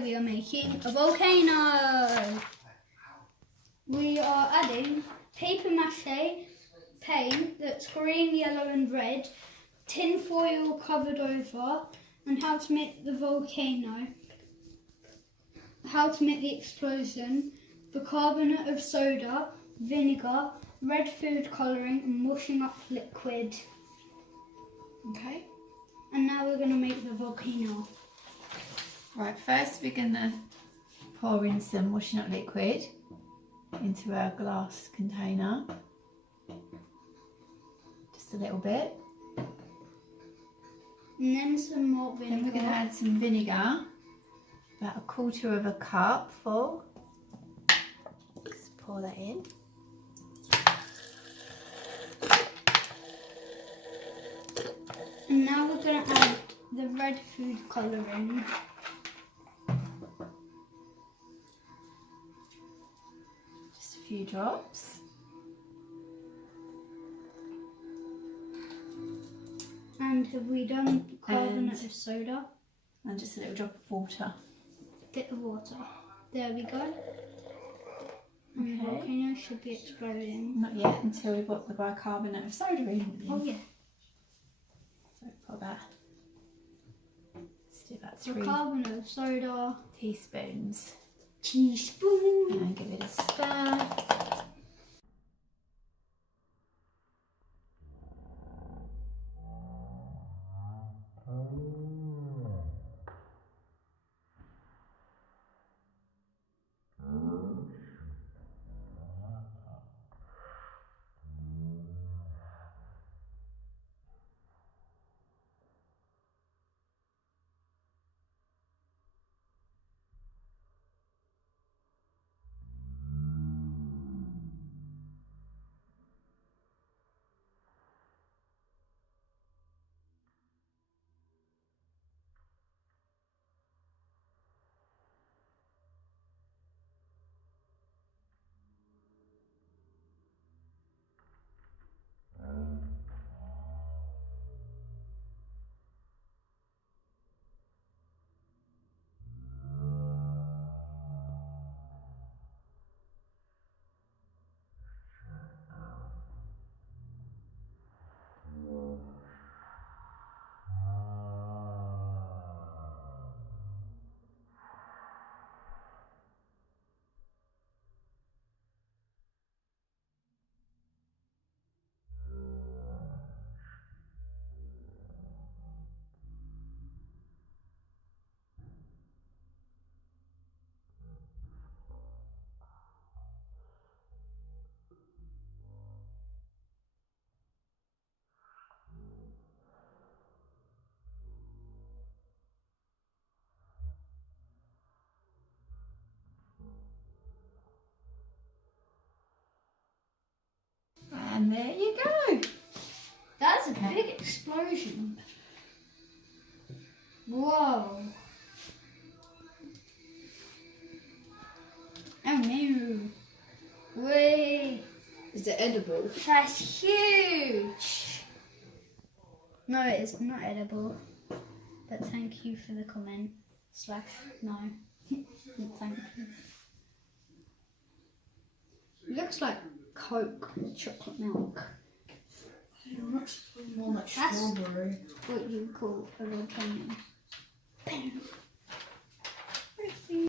We are making a volcano. We are adding paper mache paint that's green, yellow and red, tin foil covered over, and how to make the volcano, how to make the explosion, bicarbonate of soda, vinegar, red food colouring and washing up liquid. Okay. And now we're going to make the volcano. Right, first we're going to pour in some washing up liquid into our glass container. Just a little bit. And then some more vinegar. Then we're going to add some vinegar, about 1/4 cup full. Just pour that in. And now we're going to add the red food colouring. Just a few drops. And have we done carbonate of soda? And just a little drop of water. Bit of water. There we go. And the volcano should be exploding. Not yet, until we put the bicarbonate of soda in. Oh yeah. So put that. Let's do about 3 Bicarbonate of soda. teaspoons. Teaspoon. And give it a stir. And there you go. That's a big explosion. Whoa. Oh no. Wait. Is it edible? That's huge. No, it is not edible. But thank you for the comment. / no. Thank you. It looks like Coke with chocolate milk. More like That's strawberry. what you call a volcano.